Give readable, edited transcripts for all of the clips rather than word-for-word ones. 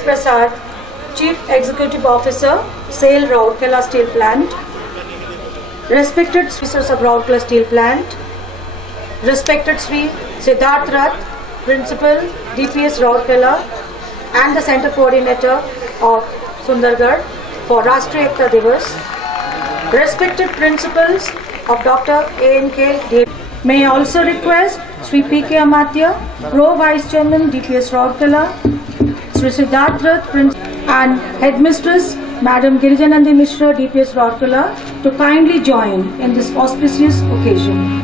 S. Prasad, Chief Executive Officer, SAIL Rourkela Steel Plant. Respected officers of Rourkela Steel Plant. Respected Sri Siddharth Rath, Principal, DPS Rourkela, and the Center Coordinator of Sundargarh for Rashtriya Ekta Divas. Respected principals of Dr. A.N.K. Devi. May I also request Sri P.K. Amatya, Pro Vice Chairman, DPS Rourkela, Sri Siddharth Rath, and Headmistress Madam Girijanandi Mishra, DPS Rourkela, to kindly join in this auspicious occasion.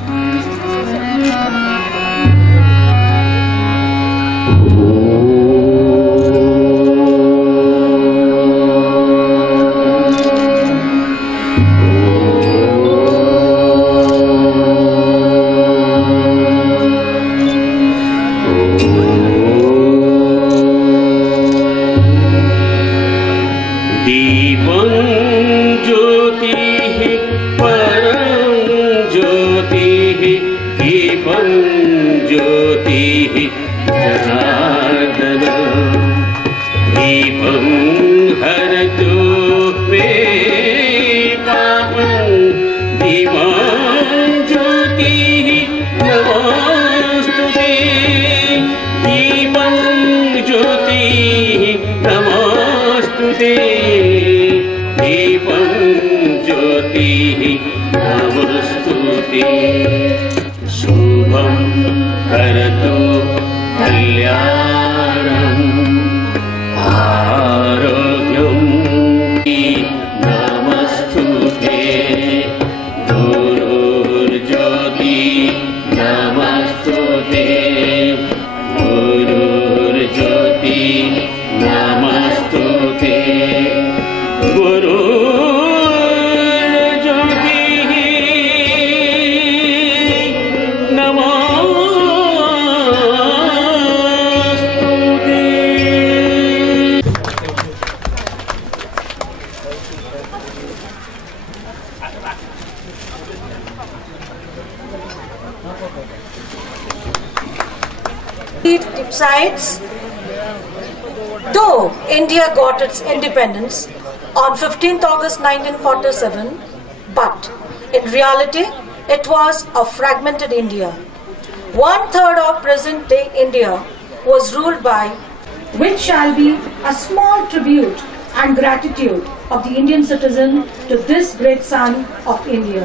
Besides, though India got its independence on 15th August 1947, but in reality it was a fragmented India. 1/3 of present-day India was ruled by, which shall be a small tribute and gratitude of the Indian citizen to this great son of India.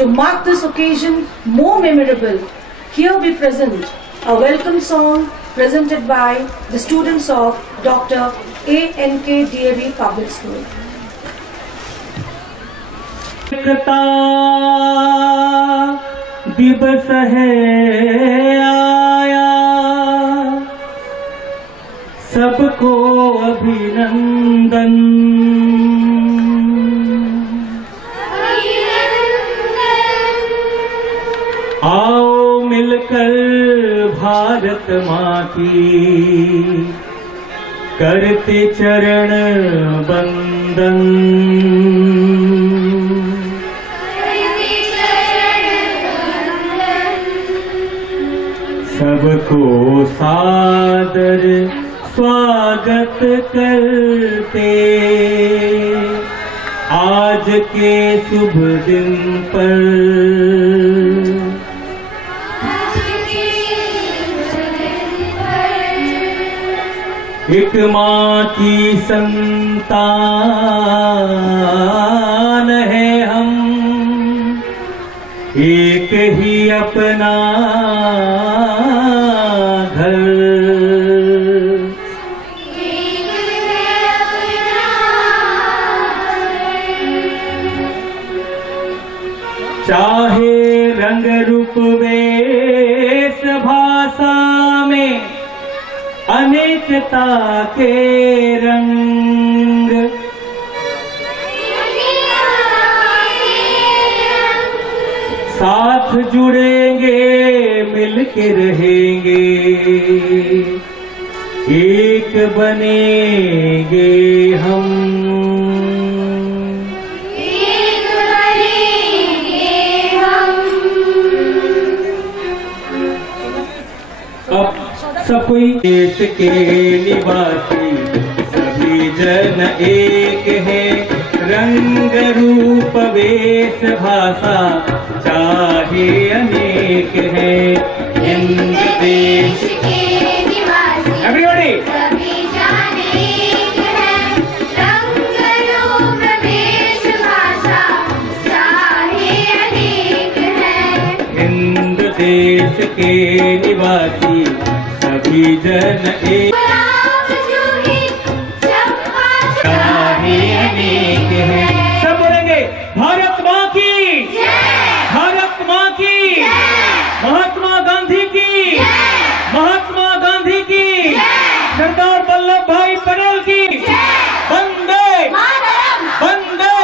To mark this occasion more memorable, here we present a welcome song presented by the students of Dr. A.N.K. Devi Public School. एकता दिवस है आया, सबको अभिनंदन। आओ मिलकर भारत माँ की करते चरण वंदन। सबको सादर स्वागत करते आज के शुभ दिन पर। एक माँ की संतान है हम, एक ही अपना घर। चाहे रंग रूप वेश भाषा में अनेकता के रंग, साथ जुड़ेंगे मिलके रहेंगे, एक बनेंगे हम। अब सब कोई देश के निवासी जन एक है, रंग रूप वेश भाषा चाहे अनेक है। हिंद देश के निवासी एवरीबॉडी सभी जान एक है, रंग रूप वेश भाषा चाहे अनेक है। हिंद देश के निवासी सभी जन एक गुलाब जूही चंपा चाहे अनेक है। सब बोलेंगे भारत माँ की, भारत माँ की, महात्मा गांधी की, महात्मा गांधी की, सरदार वल्लभ भाई पटेल की, वंदे वंदे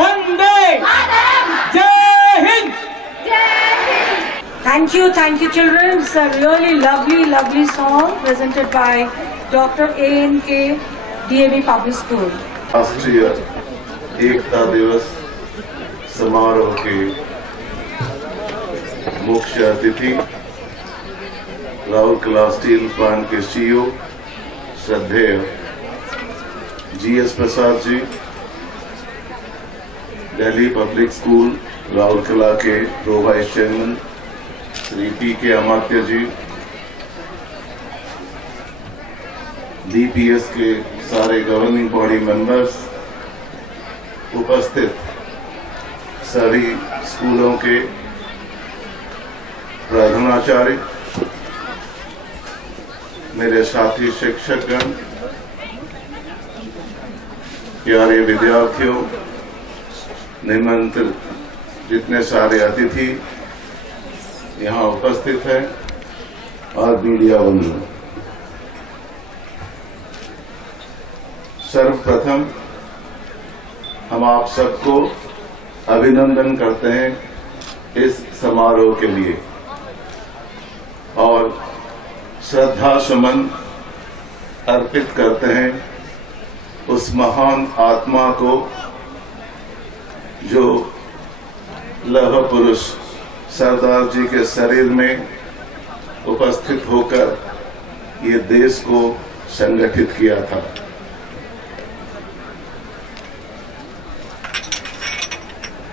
वंदे, जय Hind. Thank you children. It's a really lovely song presented by Dr. A.N.K. DAV Public School. राष्ट्रीय एकता दिवस समारोह के मुख्य अतिथि राउरकेला स्टील प्लांट के सीईओ श्रद्धेय GS Prasad ji, Delhi public school Rourkela के pro vice chairman Shri PK अमात्य जी, DPS के सारे गवर्निंग बॉडी मेंबर्स, उपस्थित सभी स्कूलों के प्रधानाचार्य, मेरे साथी शिक्षकगण, प्यारे विद्यार्थियों, निमंत्रित जितने सारे अतिथि यहाँ उपस्थित हैं और मीडिया बंधु, सर्वप्रथम हम आप सबको अभिनंदन करते हैं इस समारोह के लिए और श्रद्धा सुमन अर्पित करते हैं उस महान आत्मा को जो लौह पुरुष सरदार जी के शरीर में उपस्थित होकर ये देश को संगठित किया था।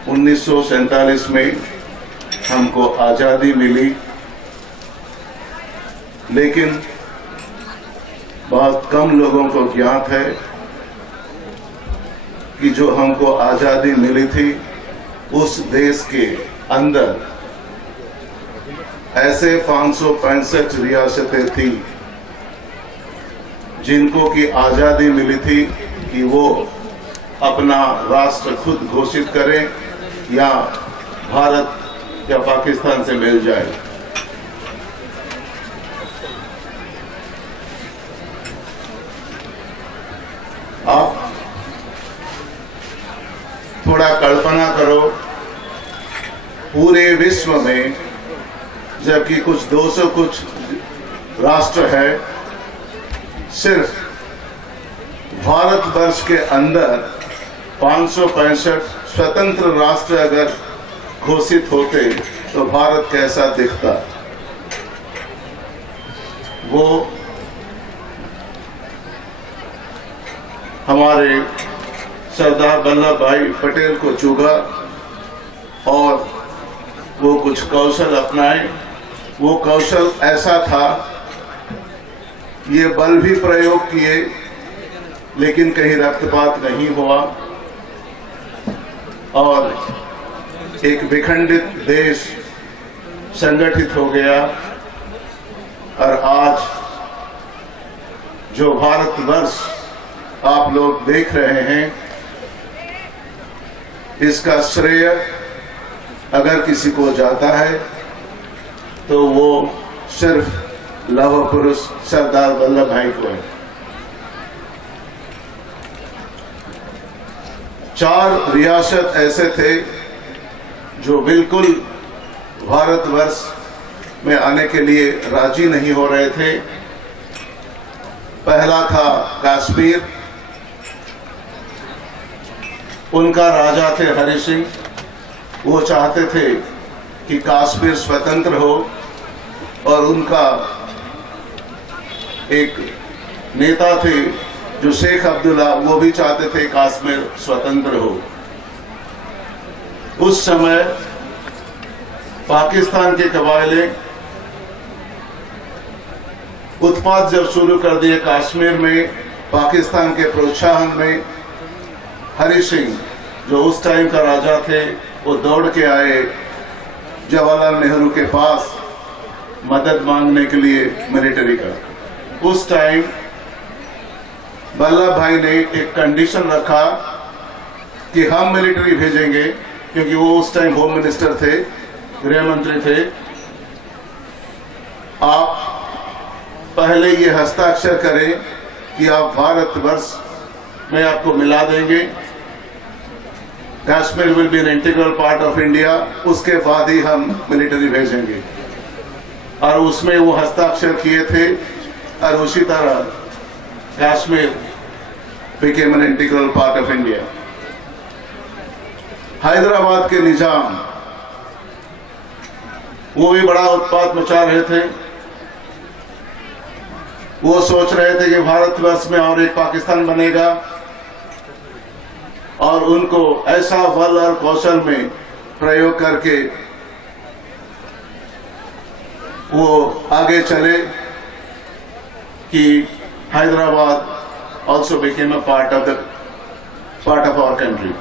उन्नीस में हमको आजादी मिली, लेकिन बहुत कम लोगों को ज्ञात है कि जो हमको आजादी मिली थी उस देश के अंदर ऐसे 565 रियासतें थी जिनको की आजादी मिली थी कि वो अपना राष्ट्र खुद घोषित करें या भारत या पाकिस्तान से मिल जाए। आप थोड़ा कल्पना करो, पूरे विश्व में जबकि कुछ 200 कुछ राष्ट्र है, सिर्फ भारतवर्ष के अंदर 565 स्वतंत्र राष्ट्र अगर घोषित होते तो भारत कैसा दिखता। वो हमारे सरदार वल्लभ भाई पटेल को चुगा और वो कुछ कौशल अपनाए। वो कौशल ऐसा था, ये बल भी प्रयोग किए लेकिन कहीं रक्तपात नहीं हुआ और एक विखंडित देश संगठित हो गया। और आज जो भारतवर्ष आप लोग देख रहे हैं, इसका श्रेय अगर किसी को जाता है तो वो सिर्फ लौह पुरुष सरदार वल्लभ भाई को है। 4 रियासत ऐसे थे जो बिल्कुल भारतवर्ष में आने के लिए राजी नहीं हो रहे थे। पहला था कश्मीर, उनका राजा थे हरि सिंह। वो चाहते थे कि कश्मीर स्वतंत्र हो और उनका एक नेता थे जो शेख अब्दुल्ला, वो भी चाहते थे कश्मीर स्वतंत्र हो। उस समय पाकिस्तान के कबायले उत्पात जब शुरू कर दिए कश्मीर में, पाकिस्तान के प्रोत्साहन में हरि सिंह जो उस टाइम का राजा थे, वो दौड़ के आए जवाहरलाल नेहरू के पास मदद मांगने के लिए मिलिट्री का। उस टाइम वल्लभ भाई ने एक कंडीशन रखा कि हम मिलिट्री भेजेंगे, क्योंकि वो उस टाइम होम मिनिस्टर थे, गृह मंत्री थे। आप पहले ये हस्ताक्षर करें कि आप भारतवर्ष में आपको मिला देंगे, Kashmir will be an integral part of India, उसके बाद ही हम मिलिट्री भेजेंगे। और उसमें वो हस्ताक्षर किए थे और उसी तरह Kashmir became an integral part of India। Hyderabad के निजाम वो भी बड़ा उत्पात मचा रहे थे। वो सोच रहे थे कि भारतवर्ष में और एक पाकिस्तान बनेगा, और उनको ऐसा बल और कौशल में प्रयोग करके वो आगे चले कि Hyderabad also became a part of our country।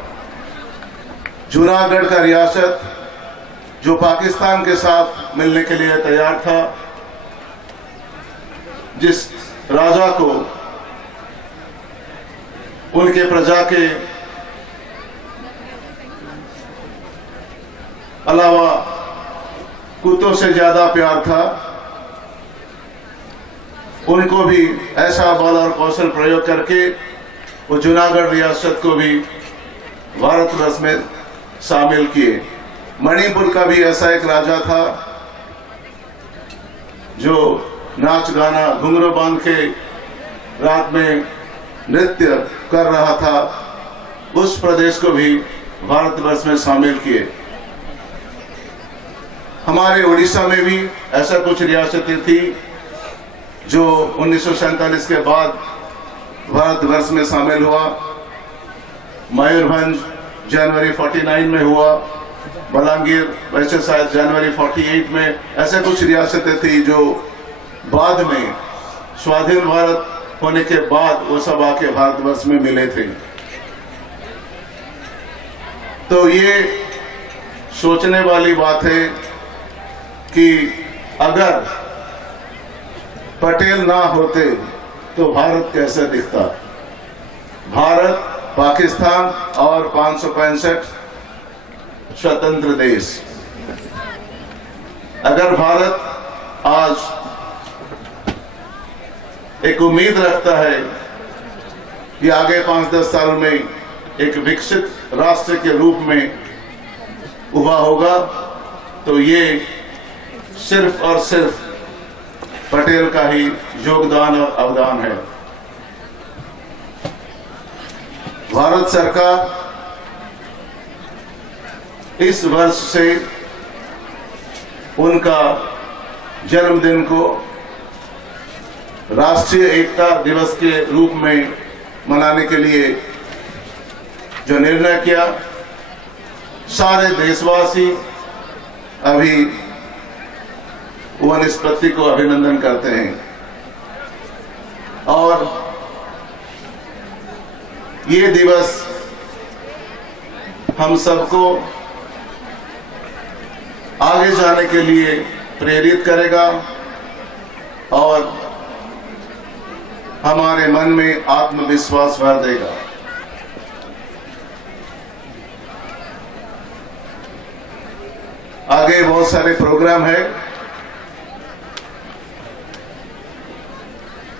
Junagadh का रियासत जो पाकिस्तान के साथ मिलने के लिए तैयार था, जिस राजा को उनके प्रजा के अलावा कुत्तों से ज्यादा प्यार था, उनको भी ऐसा बल और कौशल प्रयोग करके वो जूनागढ़ रियासत को भी भारतवर्ष में शामिल किए। मणिपुर का भी ऐसा एक राजा था जो नाच गाना घुंघरू बांध के रात में नृत्य कर रहा था, उस प्रदेश को भी भारतवर्ष में शामिल किए। हमारे उड़ीसा में भी ऐसा कुछ रियासतें थी जो 1947 के बाद भारतवर्ष में शामिल हुआ। मयूरभंज जनवरी 49 में हुआ, बलांगीर वैसे शायद जनवरी 48 में। ऐसे कुछ रियासतें थी जो बाद में स्वाधीन भारत होने के बाद वो सब आके भारतवर्ष में मिले थे। तो ये सोचने वाली बात है कि अगर पटेल ना होते तो भारत कैसे दिखता। भारत, पाकिस्तान और 565 स्वतंत्र देश। अगर भारत आज एक उम्मीद रखता है कि आगे 5-10 साल में एक विकसित राष्ट्र के रूप में उभा होगा, तो ये सिर्फ और सिर्फ पटेल का ही योगदान और अवदान है। भारत सरकार इस वर्ष से उनका जन्मदिन को राष्ट्रीय एकता दिवस के रूप में मनाने के लिए जो निर्णय किया, सारे देशवासी अभी वो निष्पत्ति को अभिनंदन करते हैं। और ये दिवस हम सबको आगे जाने के लिए प्रेरित करेगा और हमारे मन में आत्मविश्वास भर देगा। आगे बहुत सारे प्रोग्राम है।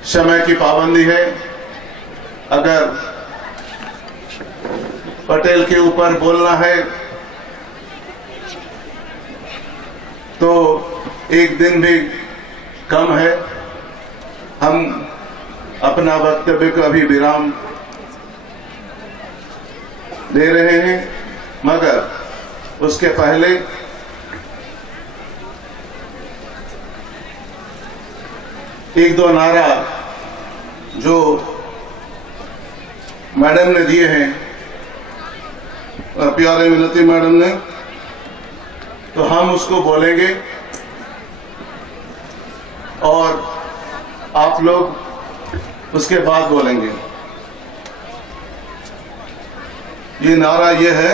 समय की पाबंदी है। अगर पटेल के ऊपर बोलना है तो एक दिन भी कम है। हम अपना वक्तव्य को अभी विराम दे रहे हैं, मगर उसके पहले एक दो नारा जो मैडम ने दिए हैं, प्यारे मिनती मैडम ने, तो हम उसको बोलेंगे और आप लोग उसके बाद बोलेंगे। ये नारा ये है,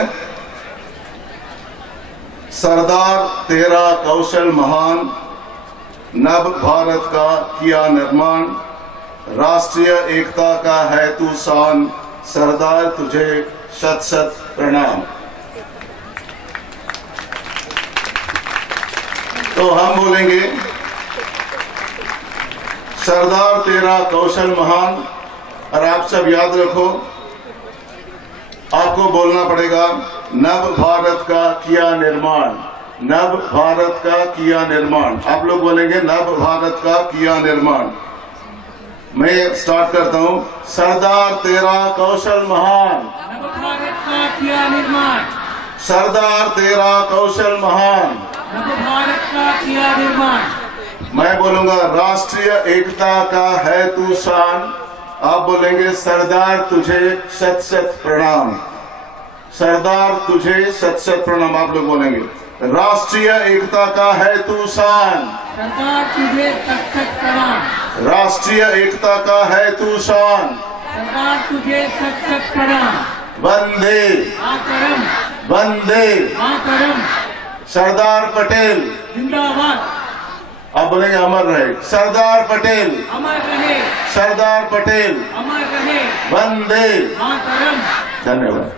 सरदार तेरा कौशल महान, नव भारत का किया निर्माण, राष्ट्रीय एकता का है तू शान, सरदार तुझे शत शत प्रणाम। तो हम बोलेंगे, सरदार तेरा कौशल महान, और आप सब याद रखो, आपको बोलना पड़ेगा, नव भारत का किया निर्माण, नव भारत का किया निर्माण। आप लोग बोलेंगे, नव भारत का किया निर्माण। मैं स्टार्ट करता हूं, सरदार तेरा कौशल महान, नव भारत का किया निर्माण, सरदार तेरा कौशल महान, नव भारत का किया निर्माण। मैं बोलूंगा, राष्ट्रीय एकता का है तू शान, आप बोलेंगे, सरदार तुझे शत शत प्रणाम, सरदार तुझे शत शत प्रणाम। आप लोग बोलेंगे, राष्ट्रीय एकता का है तू शान, सरदार तुझे शत शत प्रणाम, राष्ट्रीय एकता का है तू शान, सरदार तुझे शत शत प्रणाम। वंदे मातरम, वंदे मातरम, सरदार पटेल, जिंदाबाद, आप बोलेंगे, अमर रहे, सरदार पटेल, अमर रहे, सरदार पटेल, अमर रहे, वंदे मातरम। धन्यवाद।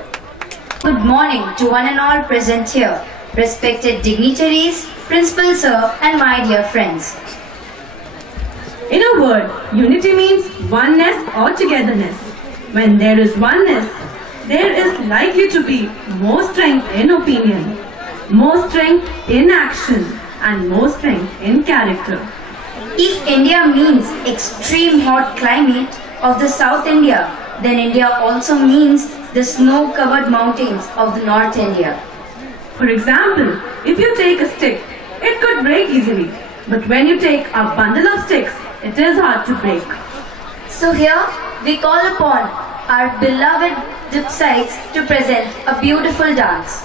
Good morning to one and all present here, respected dignitaries, principal sir and my dear friends. In a word, unity means oneness or togetherness. When there is oneness, there is likely to be more strength in opinion, more strength in action, and more strength in character. If India means extreme hot climate of the South India, then India also means the snow-covered mountains of the North India. For example, if you take a stick, it could break easily. But when you take a bundle of sticks, it is hard to break. So here we call upon our beloved Dipsites to present a beautiful dance.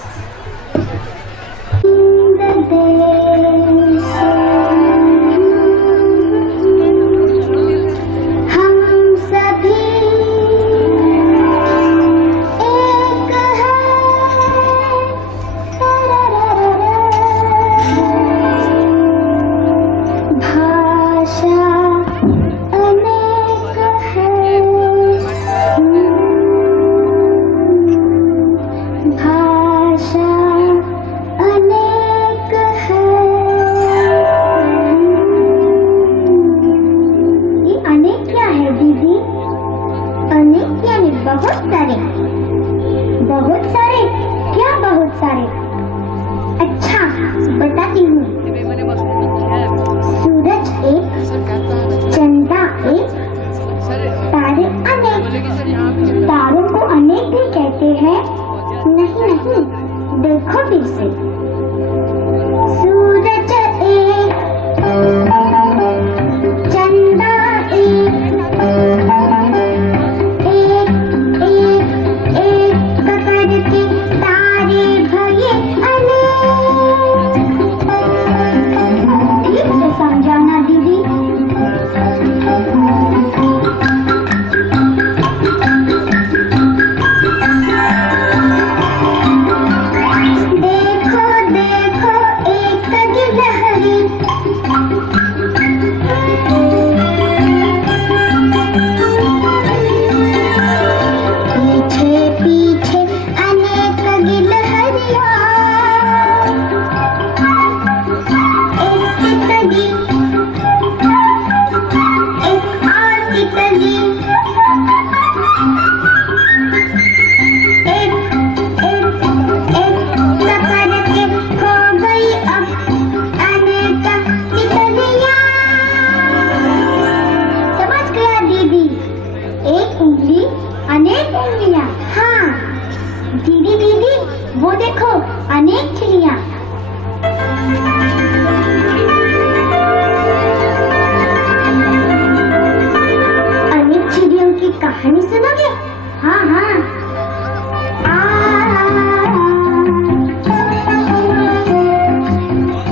हाँ हाँ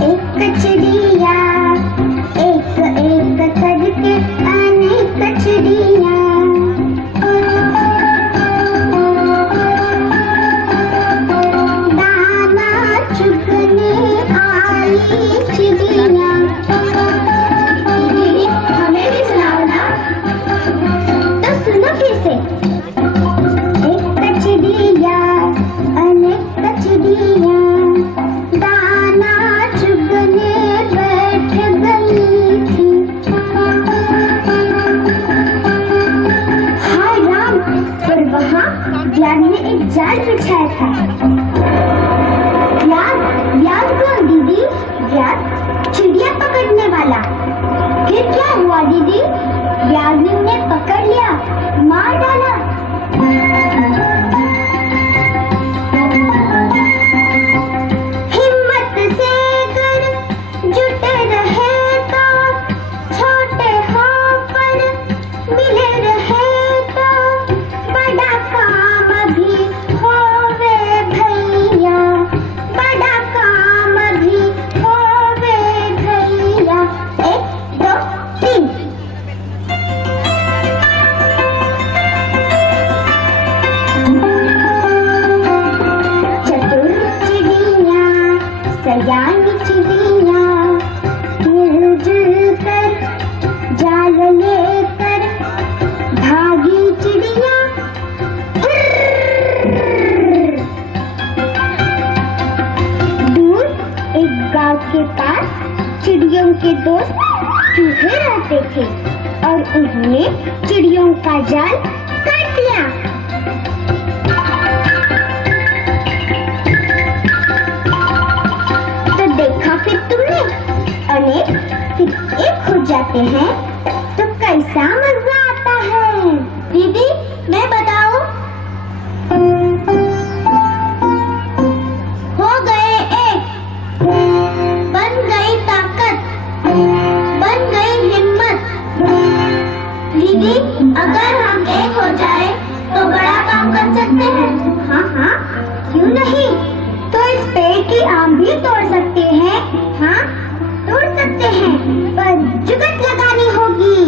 एक कचड़िया एक एक करके अनेक कचड़िया दाना चुगने आई चिड़िया। हमें भी सुनाओ ना। तो सुनो फिर से। एक कचड़िया अनेक कचड़िया दाना चुगने बैठ गई थी। हाय राम, पर वहाँ व्याध ने एक जाल बिछाया था। व्याध कौन दीदी? व्याध चिड़िया पकड़ने वाला। फिर क्या हुआ दीदी? व्याध ने उन्हें पकड़ लिया, मार डाला। हिम्मत से कर जुटे रहे तो छोटे हो पर मिले रहे तो बड़ा काम भी होवे भैया, बड़ा काम भी होवे भैया। 1 2 3 चतुर चिड़िया सयानी चिड़िया मिलजुल कर जाल लेकर भागी चिड़िया। दूर एक गांव के पास चिड़ियों के दोस्त चूहे रहते थे और उन्होंने चिड़ियों का जाल काट लिया। तो देखा फिर तुमने, अनेक फिर एक हो जाते हैं तो कैसा मजा आता है। दीदी मैं बताऊं? हो गए एक, बन गई ताकत, बन गई हिम्मत। दीदी अगर हम एक हो जाए तो बड़ा काम कर सकते हैं। हाँ हाँ क्यों नहीं, तो इस पेड़ की आम भी तोड़ सकते हैं। हाँ तोड़ सकते हैं, पर जुगत लगानी होगी।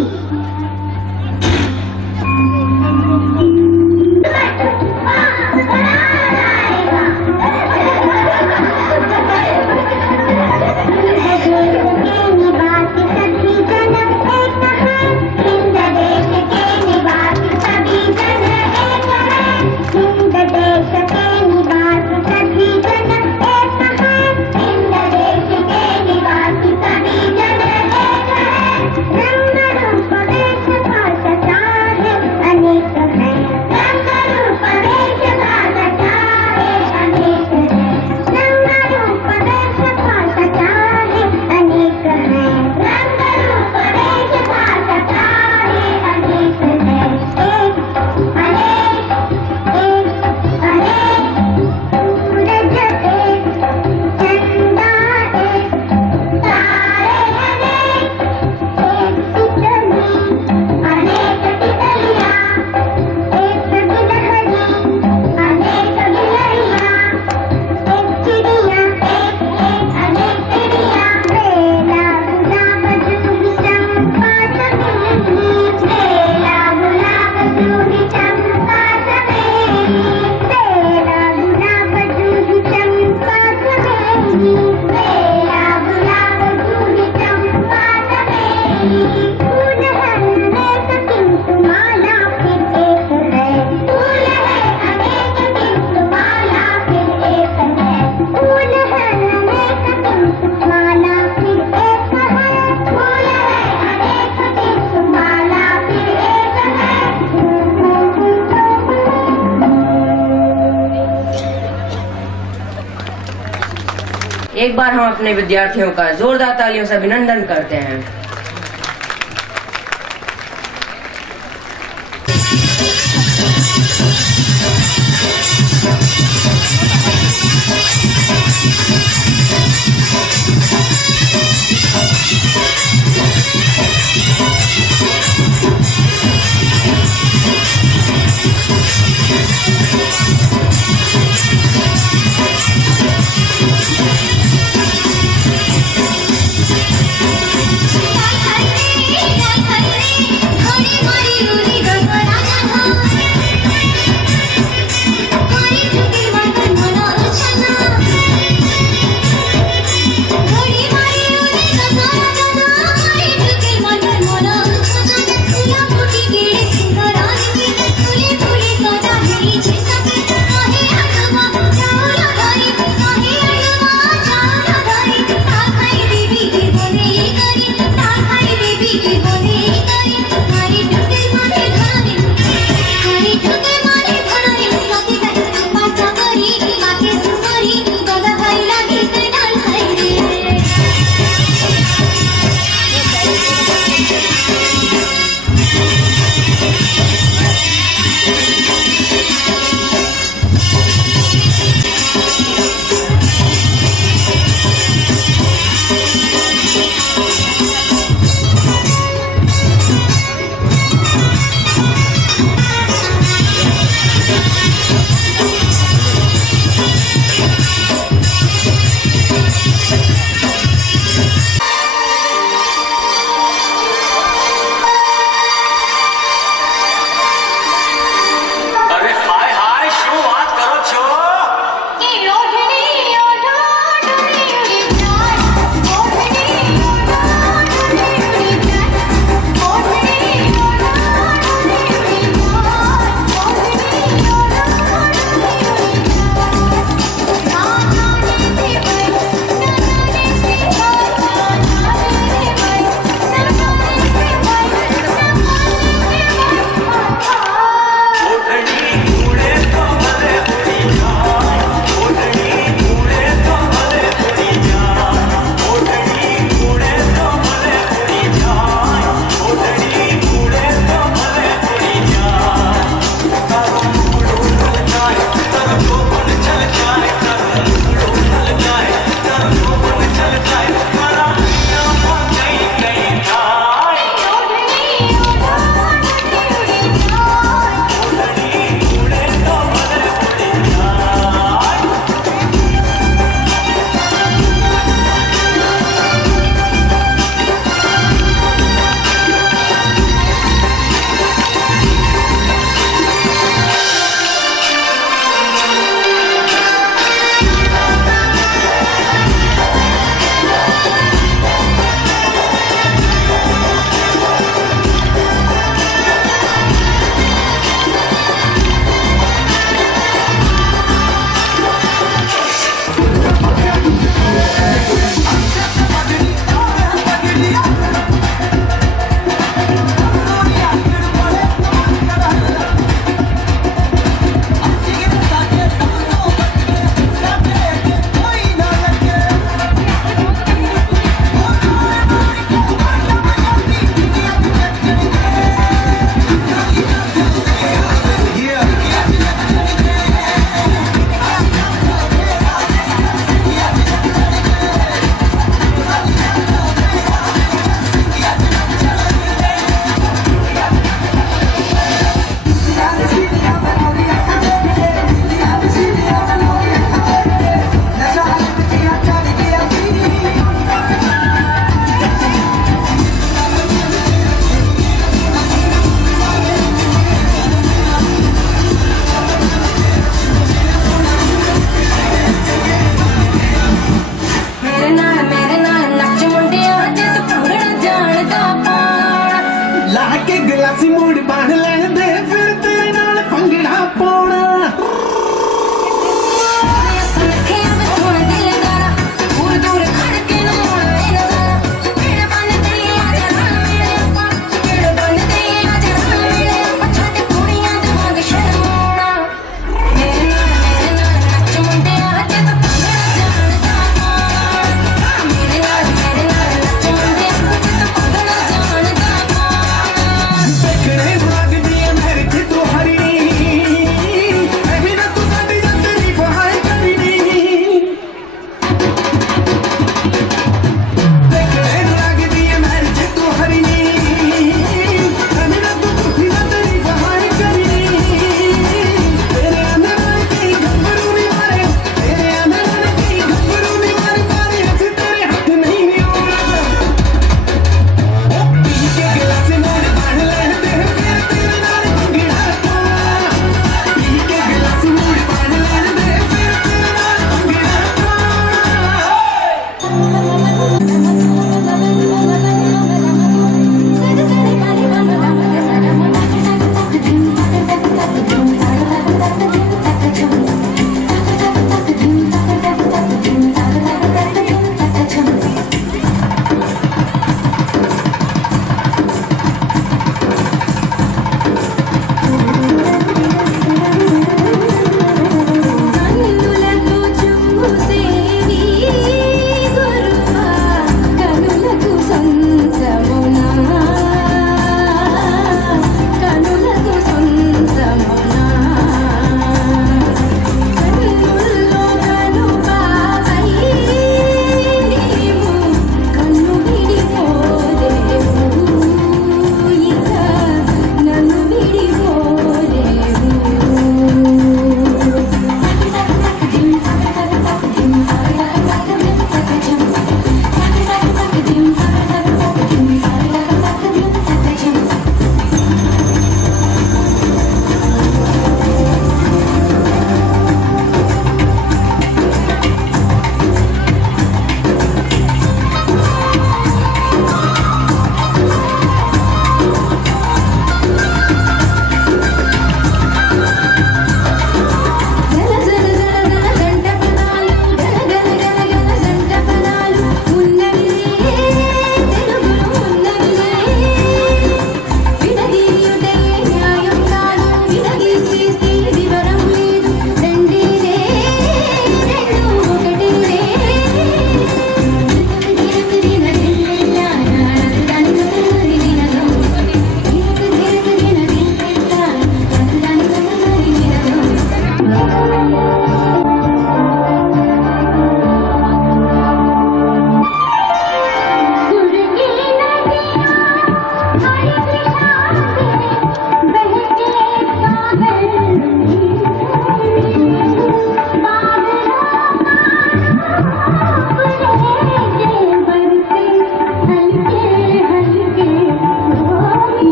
एक बार हम अपने विद्यार्थियों का जोरदार तालियों से अभिनंदन करते हैं।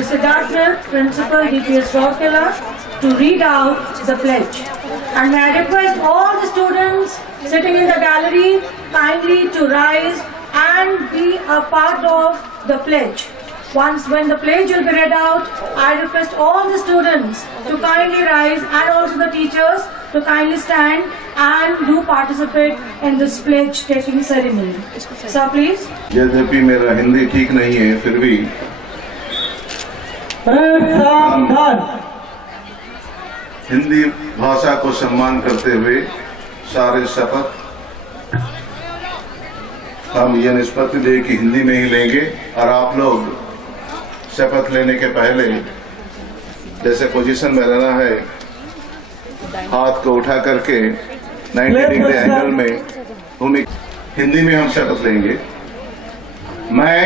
Mr. Siddharth Raut, Principal DPS Rourkela, to read out the pledge. And may I request all the students sitting in the gallery kindly to rise and be a part of the pledge. When the pledge will be read out, I request all the students to kindly rise and also the teachers to kindly stand and do participate in this pledge taking ceremony. Sir, please. यद्यपि मेरा हिंदी ठीक नहीं है, फिर भी हिंदी भाषा को सम्मान करते हुए सारे शपथ हम ये निष्पत्ति ले कि हिंदी में ही लेंगे। और आप लोग शपथ लेने के पहले जैसे पोजीशन में रहना है, हाथ को उठा करके 90 डिग्री एंगल में हिंदी में हम शपथ लेंगे। मैं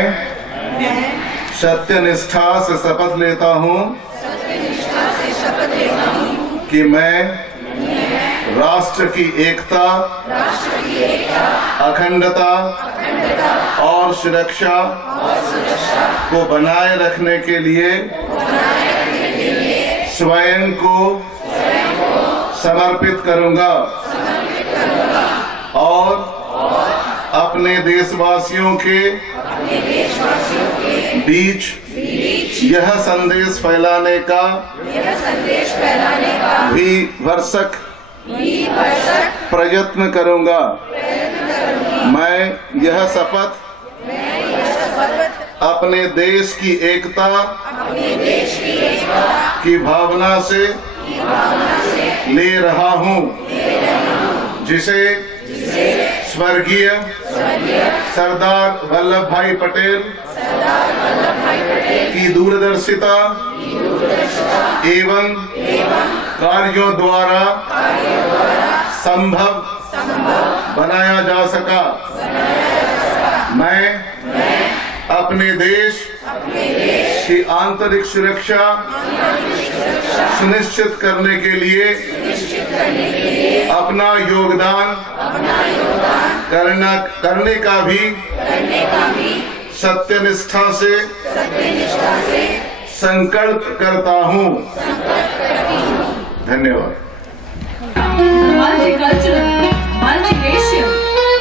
सत्यनिष्ठा से शपथ लेता हूँ कि मैं राष्ट्र की एकता, अखंडता और सुरक्षा को बनाए रखने के लिए स्वयं को समर्पित करूंगा और अपने देशवासियों के बीच यह संदेश फैलाने का भी भरसक प्रयत्न करूंगा। मैं यह शपथ अपने देश की एकता की भावना से ले रहा हूं, जिसे स्वर्गीय सरदार वल्लभ भाई पटेल की दूरदर्शिता एवं कार्यों द्वारा संभव बनाया जा सका। मैं अपने देश की आंतरिक सुरक्षा सुनिश्चित करने के लिए अपना योगदान करने का भी सत्यनिष्ठा से संकल्प करता हूँ। धन्यवाद। Multicultural, multiracial,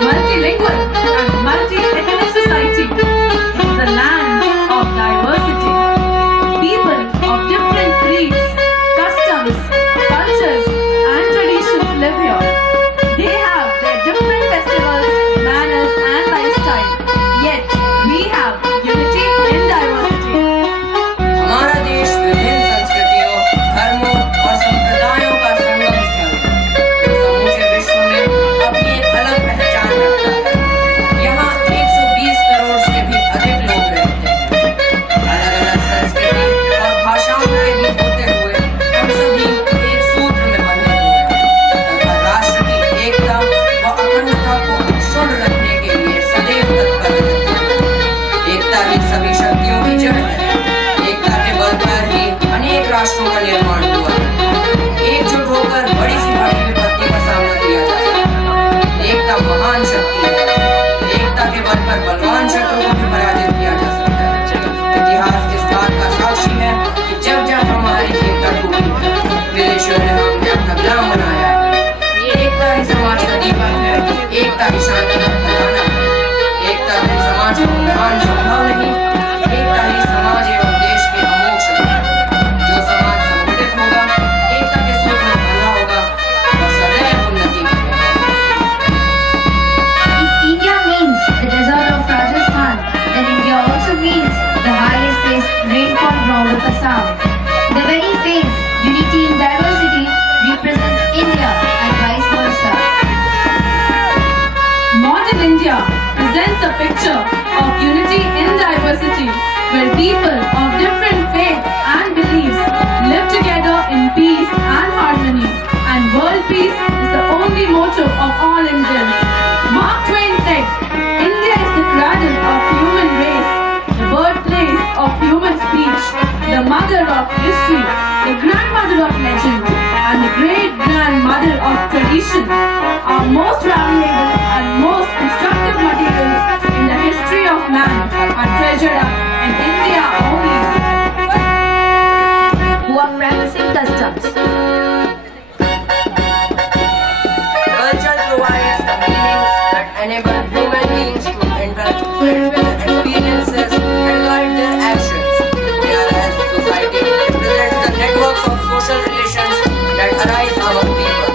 multilingual and multi-ethnic society is a land of diversity. People of different creeds, customs, cultures and traditions live here. They have their different festivals, manners and lifestyle. Yet we have unity in diversity. हमारा देश विभिन्न संस्कृतियों, धर्मों और संप्रदायों का संगम स्थल है, जो समूचे विश्व में अपनी एक अलग पहचान रखता है। यहाँ 120 करोड़ से भी अधिक लोग रहते हैं। अलग-अलग संस्कृति और भाषाओं के बीच होते हुए हम सभी एक सूत्र में बंधे हुए हैं तथा राष्ट्र की एकता व अखंडता को अक्षुण्ण रखने के लिए सदैव तत्पर रहते हैं। एकता ही सभी शक्तियों की जड़ है। एकता के बल पर ही अनेक राष्ट्रों का निर्माण हुआ है। एकजुट होकर बड़ी से बड़ी विपत्ति का सामना किया जा सकता है। एकता महान शक्ति है। एकता के बल पर बलवान शत्रु को भी पराजित किया जा सकता है। इतिहास इस बात का साक्षी है कि जब जब हमारी एकता टूटी विदेशियों ने हमें अपना गुलाम बनाया। एकता ही समाज का दीपक है। एकता ही शांति का खजाना है। एकता बिन समाज का उत्थान संभव नहीं। एकता ही समाज एवं देश की अमोघ शक्ति है। जो समाज संगठित होगा, एकता के सूत्र में बंधा होगा, वह सदैव उन्नति करेगा। If India means the desert of Rajasthan, then India also means the highest place rainfall ground of Assam. The very phrase unity in diversity represents India and vice versa. Modern India presents a picture of unity in diversity, where people of different faiths and beliefs live together in peace and harmony, and world peace is the only motto of all Indians. Mark Twain said, India is the cradle of human race, the birthplace of human speech, the mother of history, the grandmother of legend, and the great-grandmother of tradition. Our most valuable and most instructive materials in the history of man are treasured up in India only. customs. Culture provides the meanings that enable human beings to interact with their experiences and guide their actions, whereas society represents the networks of social relations that arise among people.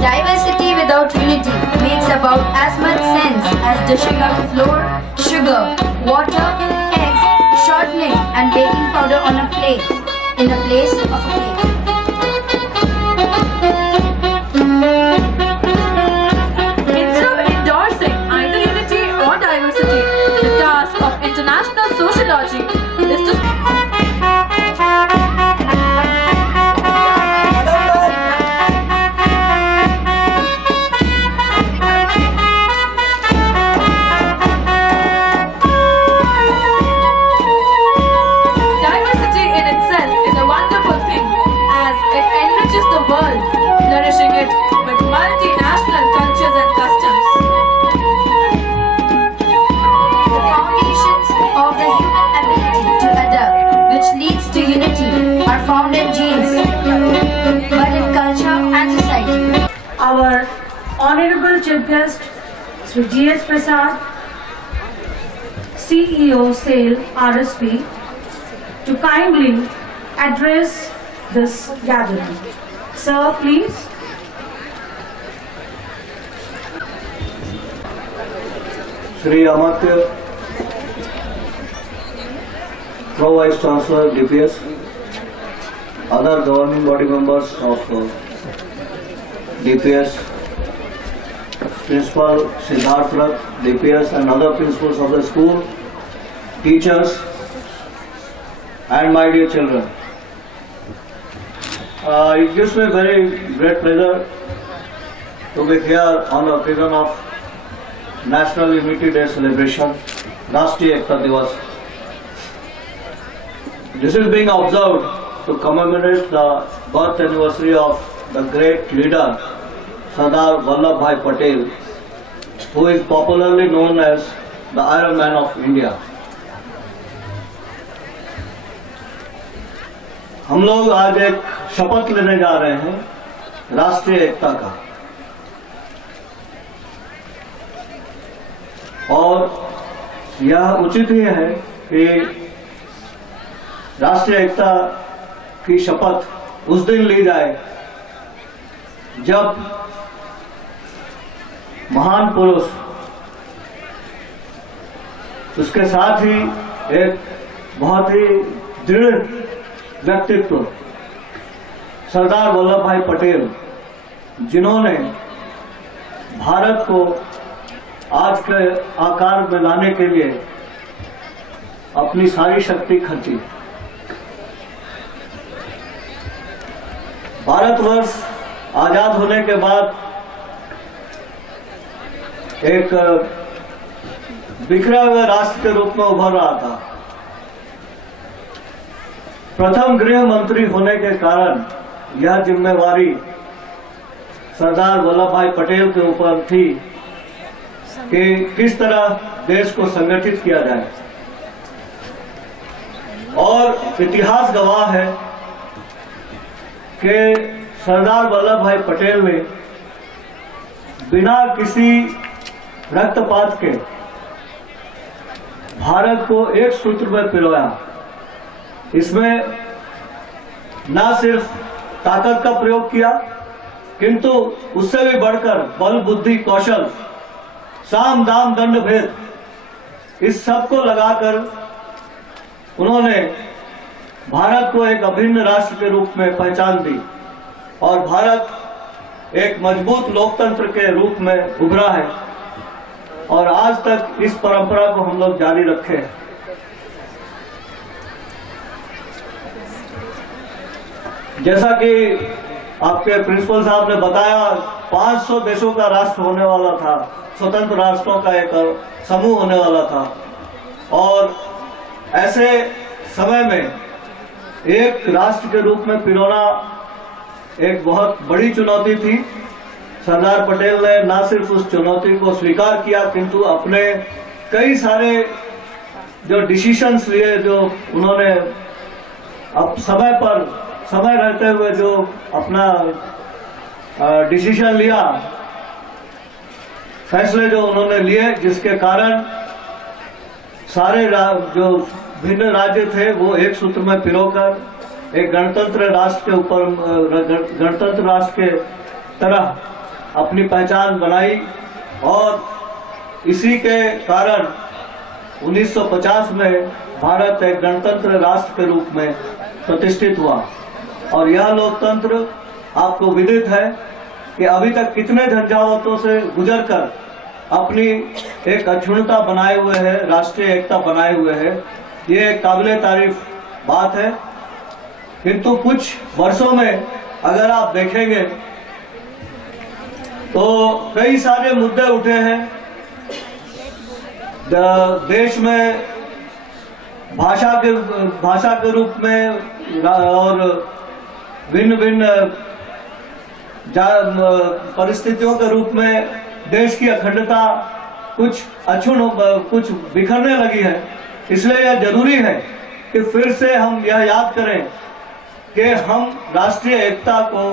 Diversity without unity makes about as much sense as dishing out flour, sugar, water, eggs, shortening and baking powder on a plate, in the place of a plate. Instead of endorsing either unity or diversity, the task of international sociology is to diversity in itself is a wonderful thing as it enriches the world, nourishing it with multinational cultures and customs. The foundations of the human ability to adapt, which leads to unity, are found in genes, but in culture and society. Our Honorable Chief Guest, Sri G.S. Prasad, CEO, SAIL, RSP, to kindly address this gathering. Sir, please. Sri Amartya, Pro Vice Chancellor, DPS, other governing body members of DPS, Principal Siddharth Rath, DPS, and other principals of the school, teachers, and my dear children. It gives me very great pleasure to be here on the occasion of National Unity Day celebration, Rashtriya Ekta Divas. This is being observed to commemorate the birth anniversary of the great leader Sardar Vallabhbhai Patel, who is popularly known as the Iron Man of India. हम लोग आज एक शपथ लेने जा रहे हैं राष्ट्रीय एकता का, और यह उचित ही है कि राष्ट्रीय एकता की शपथ उस दिन ली जाए जब महान पुरुष, उसके साथ ही एक बहुत ही दृढ़ व्यक्तित्व सरदार वल्लभ भाई पटेल, जिन्होंने भारत को आज के आकार में लाने के लिए अपनी सारी शक्ति खर्ची। भारतवर्ष आजाद होने के बाद एक बिखरा हुआ राष्ट्र के रूप में उभर रहा था। प्रथम गृह मंत्री होने के कारण यह जिम्मेवारी सरदार वल्लभ भाई पटेल के ऊपर थी कि किस तरह देश को संगठित किया जाए, और इतिहास गवाह है कि सरदार वल्लभ भाई पटेल ने बिना किसी रक्तपात के भारत को एक सूत्र में पिरोया। इसमें न सिर्फ ताकत का प्रयोग किया, किंतु उससे भी बढ़कर बल, बुद्धि, कौशल, साम, दाम, दंड, भेद, इस सब को लगाकर उन्होंने भारत को एक अभिन्न राष्ट्र के रूप में पहचान दी, और भारत एक मजबूत लोकतंत्र के रूप में उभरा है, और आज तक इस परंपरा को हम लोग जारी रखे हैं। जैसा कि आपके प्रिंसिपल साहब ने बताया, 500 देशों का राष्ट्र होने वाला था, स्वतंत्र राष्ट्रों का एक समूह होने वाला था, और ऐसे समय में एक राष्ट्र के रूप में पिरोना एक बहुत बड़ी चुनौती थी। सरदार पटेल ने न सिर्फ उस चुनौती को स्वीकार किया, किंतु अपने कई सारे जो डिसीजंस लिए, जो उन्होंने अब समय रहते हुए जो अपना डिसीजन लिया, फैसले जो उन्होंने लिए, जिसके कारण सारे जो भिन्न राज्य थे वो एक सूत्र में पिरोकर एक गणतंत्र राष्ट्र के ऊपर गणतंत्र राष्ट्र के तरह अपनी पहचान बनाई। और इसी के कारण 1950 में भारत एक गणतंत्र राष्ट्र के रूप में प्रतिष्ठित हुआ। और यह लोकतंत्र आपको विदित है कि अभी तक कितने झंझावातों से गुजरकर अपनी एक अक्षुण्णता बनाए हुए है, राष्ट्रीय एकता बनाए हुए है। ये एक काबिले तारीफ बात है। किंतु कुछ वर्षों में अगर आप देखेंगे तो कई सारे मुद्दे उठे हैं। देश में भाषा के रूप में और भिन्न भिन्न परिस्थितियों के रूप में देश की अखंडता कुछ अक्षुण्ण कुछ बिखरने लगी है। इसलिए यह जरूरी है कि फिर से हम यह याद करें कि हम राष्ट्रीय एकता को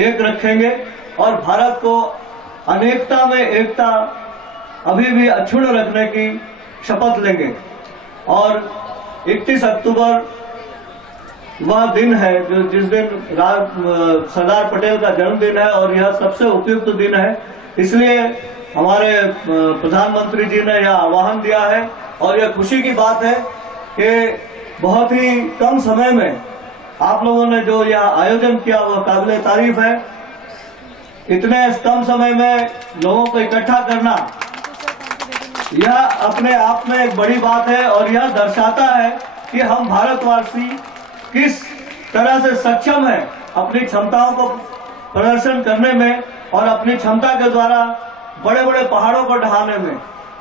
एक रखेंगे और भारत को अनेकता में एकता अभी भी अक्षुण्ण रखने की शपथ लेंगे। और 31 अक्टूबर वह दिन है जिस दिन सरदार पटेल का जन्मदिन है और यह सबसे उपयुक्त दिन है। इसलिए हमारे प्रधानमंत्री जी ने यह आह्वान दिया है और यह खुशी की बात है कि बहुत ही कम समय में आप लोगों ने जो यह आयोजन किया वह काबिले तारीफ है। इतने कम समय में लोगों को इकट्ठा करना यह अपने आप में एक बड़ी बात है और यह दर्शाता है कि हम भारतवासी किस तरह से सक्षम है अपनी क्षमताओं को प्रदर्शन करने में और अपनी क्षमता के द्वारा बड़े बड़े पहाड़ों को ढहाने में।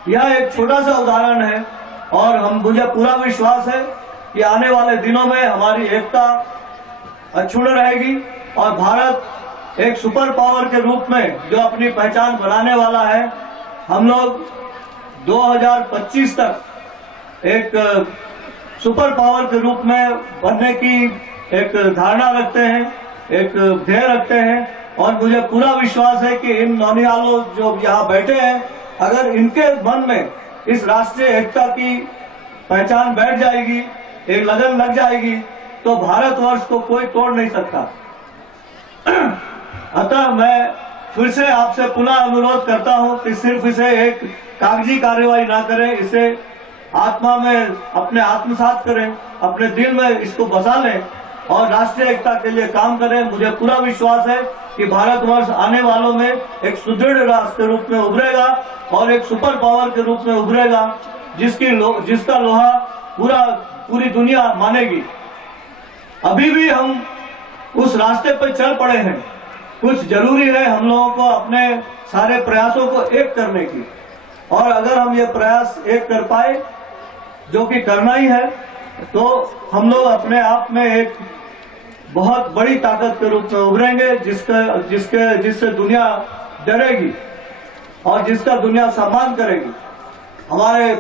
यह एक छोटा सा उदाहरण है और मुझे पूरा विश्वास है कि आने वाले दिनों में हमारी एकता अक्षुण्ण रहेगी और भारत एक सुपर पावर के रूप में जो अपनी पहचान बनाने वाला है। हम लोग 2025 तक एक सुपर पावर के रूप में बनने की एक धारणा रखते हैं, एक ध्येय रखते हैं और मुझे पूरा विश्वास है कि इन नौनिहालों जो यहाँ बैठे हैं, अगर इनके मन में इस राष्ट्रीय एकता की पहचान बैठ जाएगी, एक लगन लग जाएगी, तो भारतवर्ष को कोई तोड़ नहीं सकता। अतः मैं फिर से आपसे पुनः अनुरोध करता हूं कि सिर्फ इसे एक कागजी कार्यवाही ना करें, इसे आत्मा में अपने आत्मसात करें, अपने दिल में इसको बसा लें और राष्ट्रीय एकता के लिए काम करें। मुझे पूरा विश्वास है कि भारतवर्ष आने वालों में एक सुदृढ़ राष्ट्र के रूप में उभरेगा और एक सुपर पावर के रूप में उभरेगा जिसका लोहा पूरी दुनिया मानेगी। अभी भी हम उस रास्ते पर चल पड़े हैं। कुछ जरूरी है हम लोगों को अपने सारे प्रयासों को एक करने की, और अगर हम ये प्रयास एक कर पाए, जो कि करना ही है, तो हम लोग अपने आप में एक बहुत बड़ी ताकत के रूप में उभरेंगे जिससे दुनिया डरेगी और जिसका दुनिया सम्मान करेगी। हमारे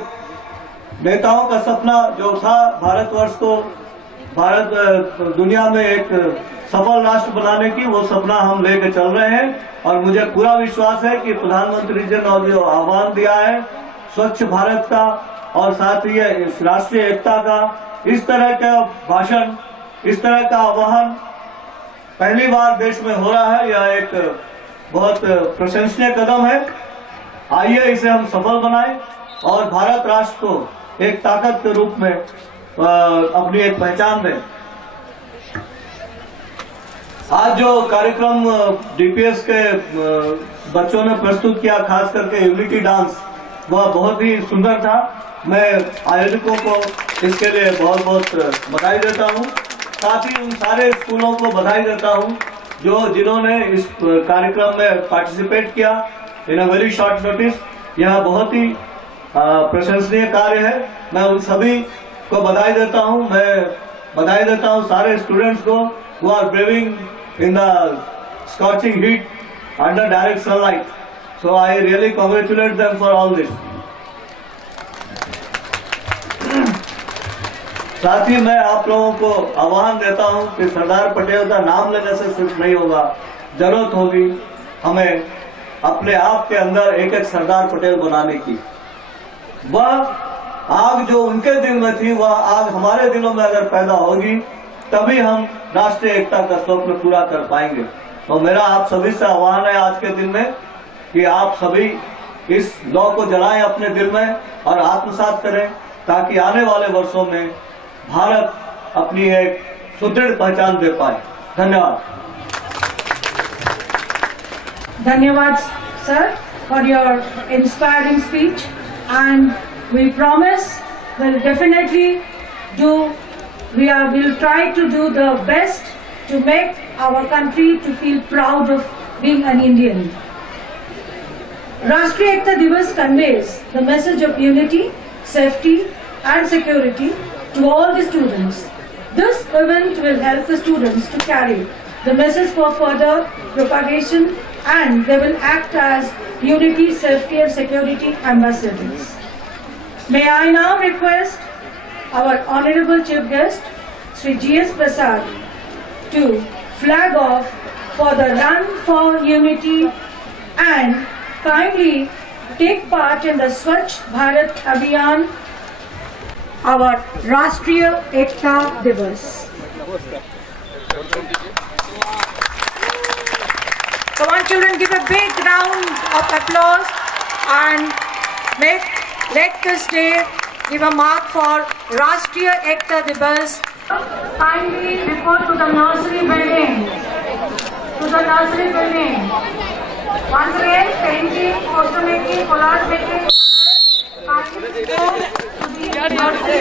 नेताओं का सपना जो था भारतवर्ष को दुनिया में एक सफल राष्ट्र बनाने की, वो सपना हम लेकर चल रहे हैं और मुझे पूरा विश्वास है कि प्रधानमंत्री जी ने जो आह्वान दिया है स्वच्छ भारत का और साथ ही इस राष्ट्रीय एकता का, इस तरह का भाषण, इस तरह का आह्वान पहली बार देश में हो रहा है। यह एक बहुत प्रशंसनीय कदम है। आइए इसे हम सफल बनाएं और भारत राष्ट्र को एक ताकत के रूप में अपनी एक पहचान दें। आज जो कार्यक्रम डीपीएस के बच्चों ने प्रस्तुत किया, खास करके यूनिटी डांस, वह बहुत ही सुंदर था। मैं आयोजकों को इसके लिए बहुत बहुत बधाई देता हूं। साथ ही उन सारे स्कूलों को बधाई देता हूं जिन्होंने इस कार्यक्रम में पार्टिसिपेट किया इन अ वेरी शॉर्ट नोटिस। यह बहुत ही प्रशंसनीय कार्य है। मैं उन सभी को बधाई देता हूं। मैं बधाई देता हूं सारे स्टूडेंट्स को who are braving in the scorching heat under direct sunlight. So I really congratulate them for all this. साथ ही मैं आप लोगों को आह्वान देता हूं कि सरदार पटेल का नाम लेने से सिर्फ नहीं होगा, जरूरत होगी हमें अपने आप के अंदर एक एक सरदार पटेल बनाने की। वह आग जो उनके दिल में थी वह आग हमारे दिलों में अगर पैदा होगी तभी हम राष्ट्रीय एकता का स्वप्न पूरा कर पाएंगे। तो मेरा आप सभी से आह्वान है आज के दिन में कि आप सभी इस लौ को जलाएं अपने दिल में और आत्मसात करें, ताकि आने वाले वर्षों में भारत अपनी एक सुदृढ़ पहचान दे पाए। धन्यवाद। Dhanyawad, sir, for your inspiring speech, and we promise we'll definitely we'll try to do the best to make our country to feel proud of being an Indian. Rashtriya Ekta Divas conveys the message of unity, safety and security to all the students. This event will help the students to carry the message for further propagation, and they will act as unity, safety and security ambassadors. May I now request our Honorable Chief Guest, Sri G.S. Prasad, to flag off for the Run for Unity and kindly take part in the Swachh Bharat Abhiyan, our Rashtriya Ekta Divas. Come on children, give a big round of applause and let this day give a mark for Rashtriya Ekta Divas. Kindly report to the nursery building. Once again, painting, poster making, collage making. Kindly go to the nursery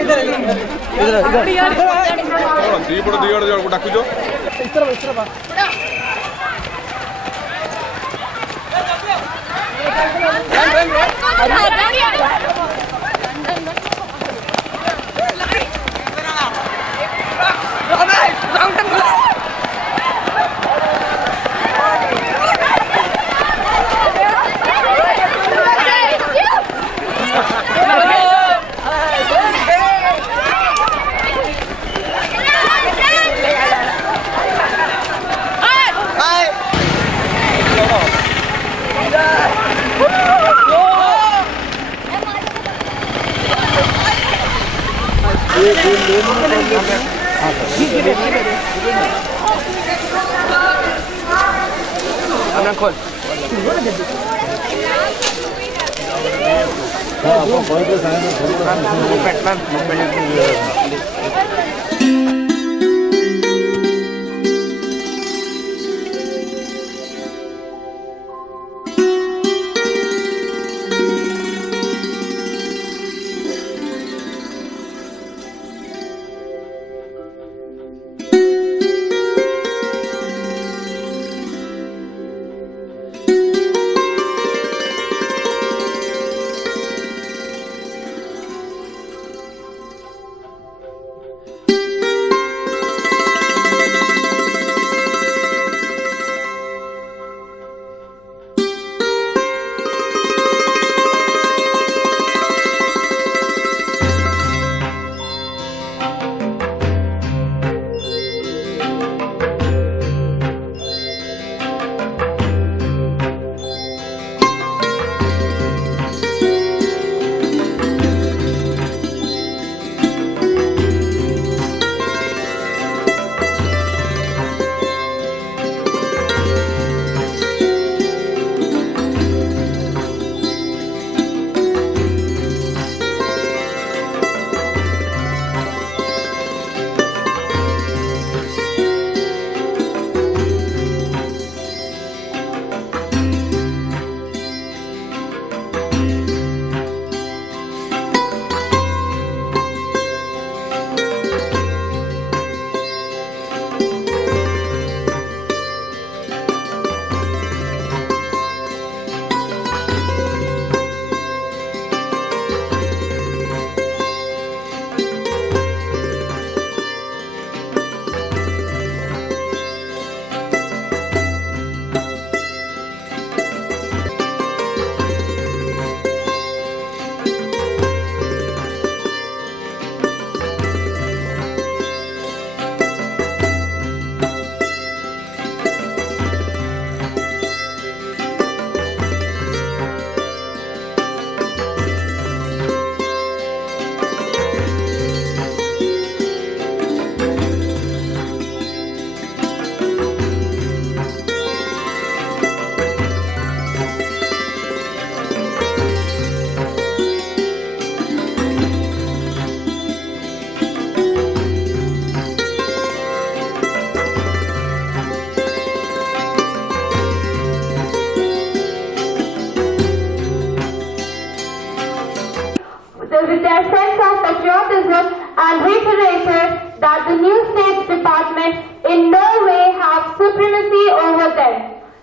supremacy over them.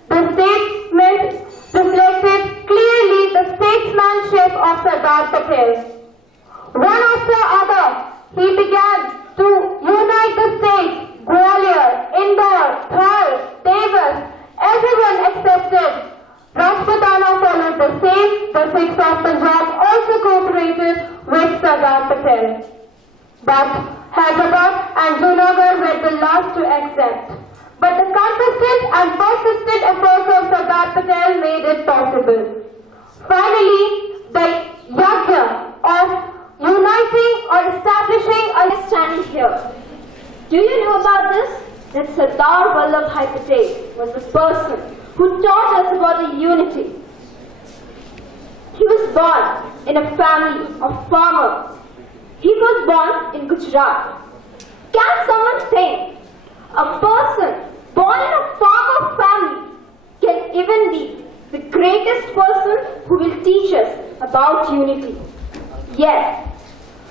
The statement reflected clearly the statesmanship of Sardar Patel. One after other, he began to unite the states. Gwalior, Indore, Dhar, Dewas, everyone accepted. Rajputana followed the same. The Sikhs of Punjab also cooperated with Sardar Patel. But Hyderabad and Junagadh were the last to accept. But the consistent and persistent efforts of Sardar Patel made it possible. Finally, the yagya of uniting or establishing a standing here. Do you know about this? That Sardar Vallabhbhai Patel was the person who taught us about the unity. He was born in a family of farmers. He was born in Gujarat. Can someone think a person born in a farmer family can even be the greatest person who will teach us about unity? Yes,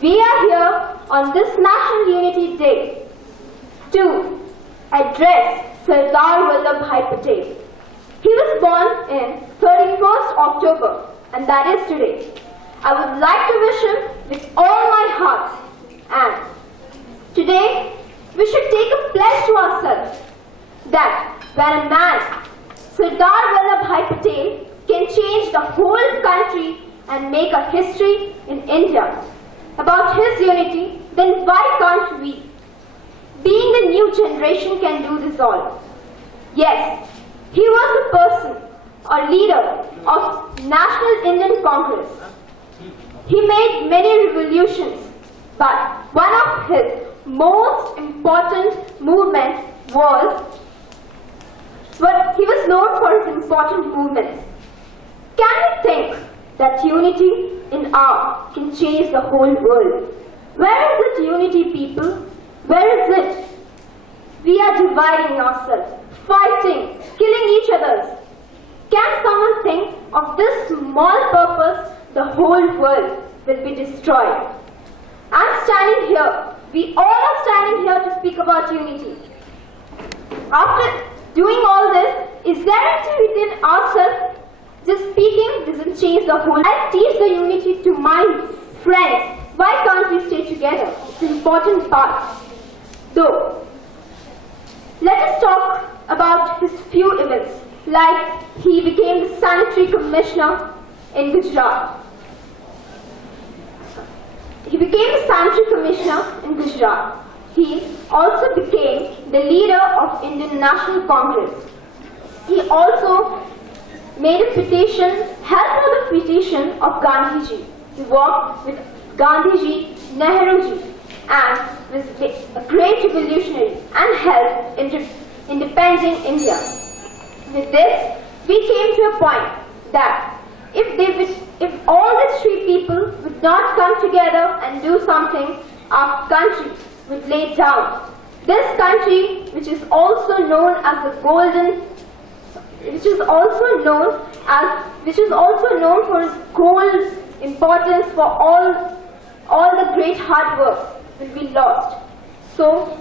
we are here on this National Unity Day to address Sardar Vallabhbhai Patel. He was born in 31st October, and that is today. I would like to wish him with all my heart, and today we should take a pledge to ourselves that when a man, Sardar Vallabhbhai Patel, can change the whole country and make a history in India about his unity, then why can't we? Being the new generation can do this all. Yes, he was the person or leader of National Indian Congress. He made many revolutions, but one of his most important movements was he was known for his important movements. Can we think that unity in art can change the whole world? Where is it unity, people? Where is it? We are dividing ourselves, fighting, killing each other. Can someone think of this small purpose? The whole world will be destroyed. I'm standing here. We all are standing here to speak about unity. After doing all this, is there anything within ourselves? Just speaking doesn't change the whole. I teach the unity to my friends. Why can't we stay together? It's an important part. Though, let us talk about his few events, like he became the sanitary commissioner in Gujarat. He became the sanitary commissioner in Gujarat. He also became the leader of Indian National Congress. He also made a petition, helped with the petition of Gandhiji. He worked with Gandhiji, Nehruji, and was a great revolutionary and helped in independing India. With this, we came to a point that if all these three people would not come together and do something, our country would lay down. This country, which is also known as the golden, which is also known for its gold importance for all the great hard work, will be lost. So,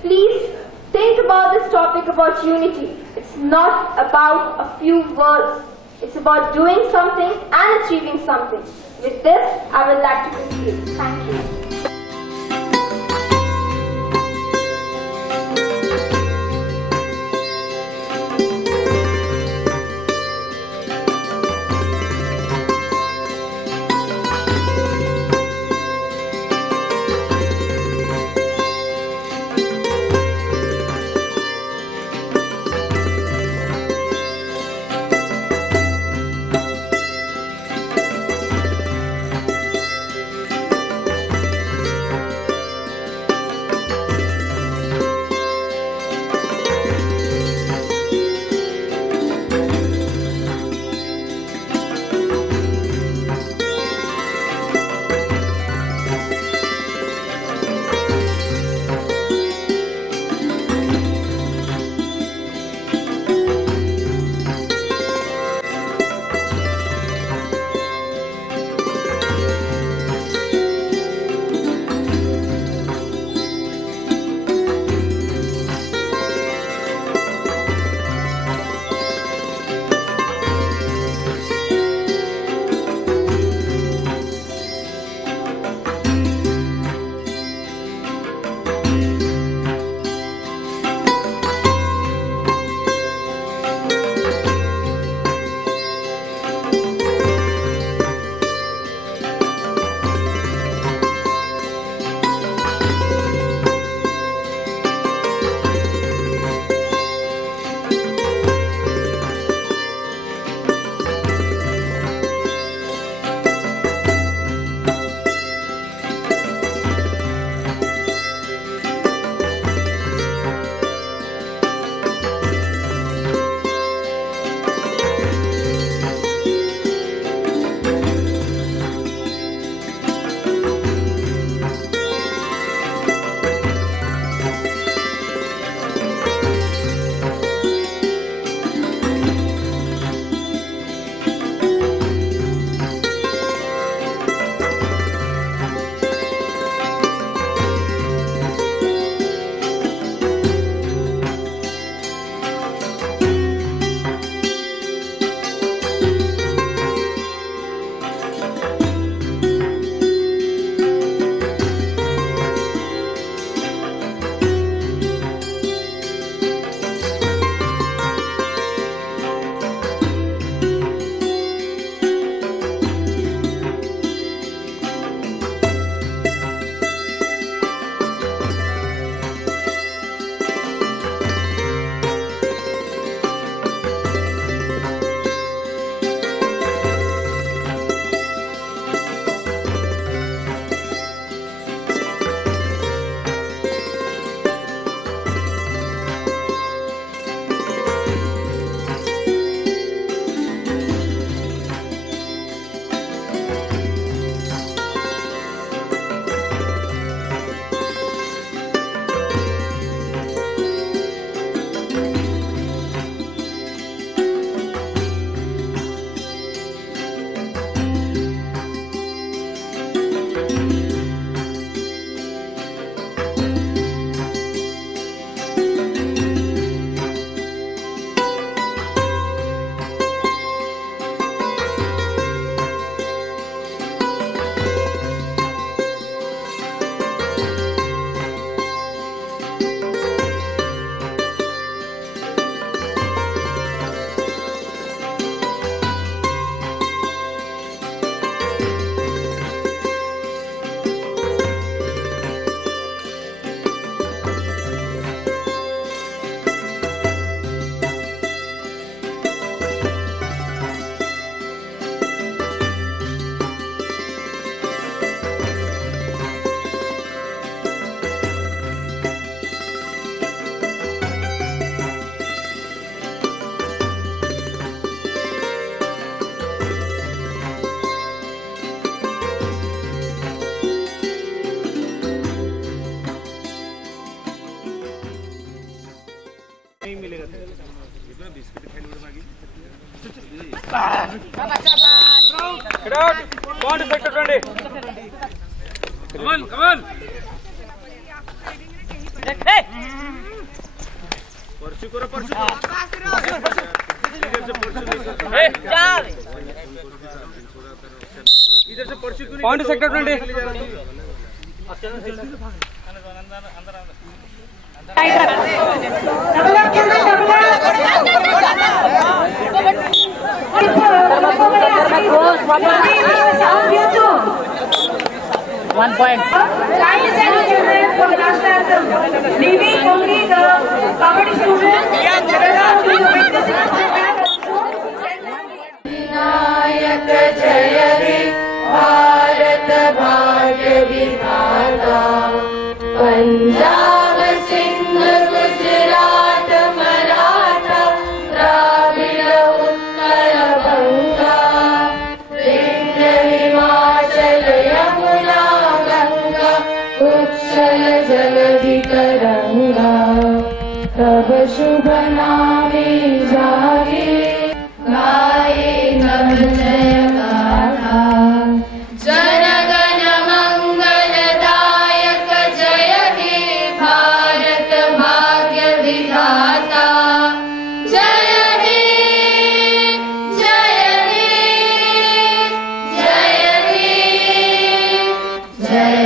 please think about this topic about unity. It's not about a few words. It's about doing something and achieving something. With this, I would like to conclude. Thank you. Point sector 20 1 point. Ladies and gentlemen, for the national anthem, leaving only the comedy students. Vinayak जय हे भारत भाग्य विधाता पंजाब सिंध गुजरात मराठा द्राविड़ उत्कल बंगा विंध्य हिमाचल यमुना गंगा उच्छल जलधि तरंगा तब शुभ नामे जागे गाये तब जय गाथा जन गण मंगलदायक जय हे भारत भाग्य विधाता जय हे जय हे जय हे जय